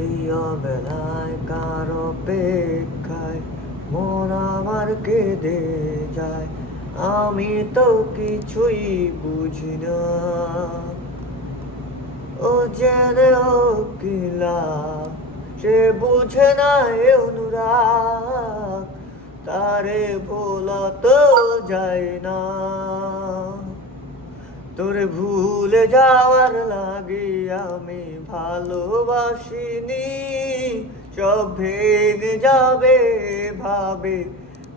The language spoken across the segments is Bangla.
এই অবেলায় কার অপেক্ষায় মন আমার কেঁদে যায়, আমি তো কিছুই বুঝি না। ও জেনে কিলা সে বুঝে না এ অনুরাগ, তারে ভোলা তো যায় না। তোরে ভুলে যাওয়ার লাগে আমি ভালোবাসিনি, সব ভেঙে যাবে ভাবে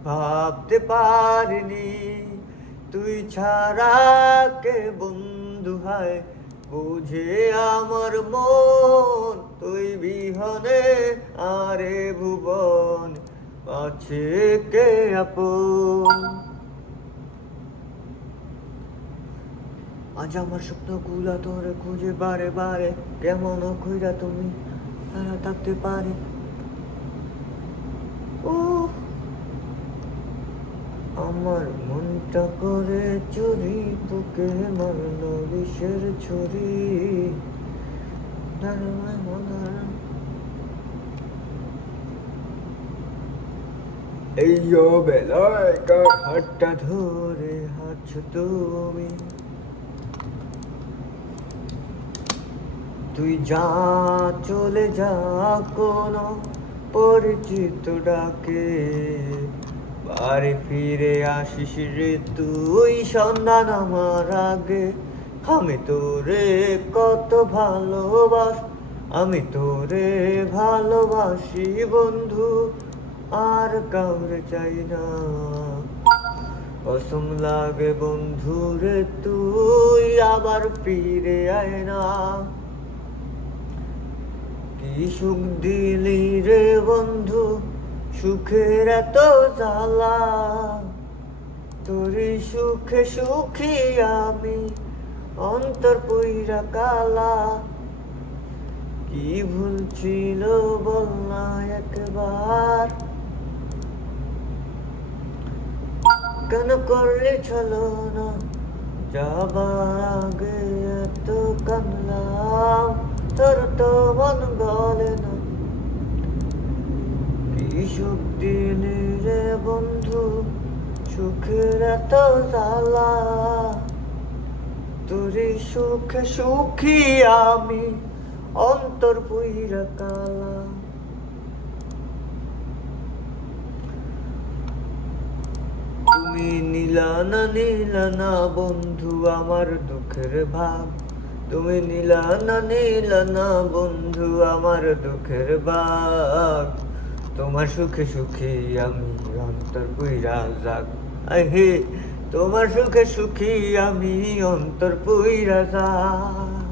ভাবতে পারিনি। তুই ছাড়া কে বন্ধু হয় বুঝে আমার মন, তুই বিহনে আরে ভুবন আছে কে আপন। আজ আমার স্বপ্নগুলা তোরে খুঁজে বারে বারে, কেমন কইরা তুমি তারা থাকতে পারে। ও আমার মনটা করে চুরি, তোকে মারলো বিষের ছুরি। এই বেলায় কার হাতটা ধরে হাঁটছো তুমি, তুই যা চলে যা কোনো পরিচিত ডাকে, বাড়ি ফিরে আসিস রে তুই সন্ধান আমার আগে। আমি তোরে কত ভালোবাস, আমি তোরে ভালোবাসি বন্ধু, আর কাউরে চাই না। কসম লাগে বন্ধু রে তুই আবার ফিরে আয় না। কি সুখ দিলি রে বন্ধু, সুখের এত জ্বালা, তোরই সুখে সুখী আমি অন্তর পুইরা কালা। কি ভুল ছিল বল না একবার, কেন করলি ছলো না, যাবার আগে এত কানলাম, তোর তো মন গলে না। কি সুখ দিলি রে বন্ধু, সুখের এত জ্বালা, তোরই সুখে সুখী আমি অন্তর পুইরা কালা। তুমি নীলা না বন্ধু আমার দুঃখের ভাব, তুমি নীলা না বন্ধু আমার দুঃখের ভাব। তোমার সুখে সুখী আমি অন্তর পুইরা যাক, হে তোমার সুখে সুখী আমি অন্তর পুইরা যাক।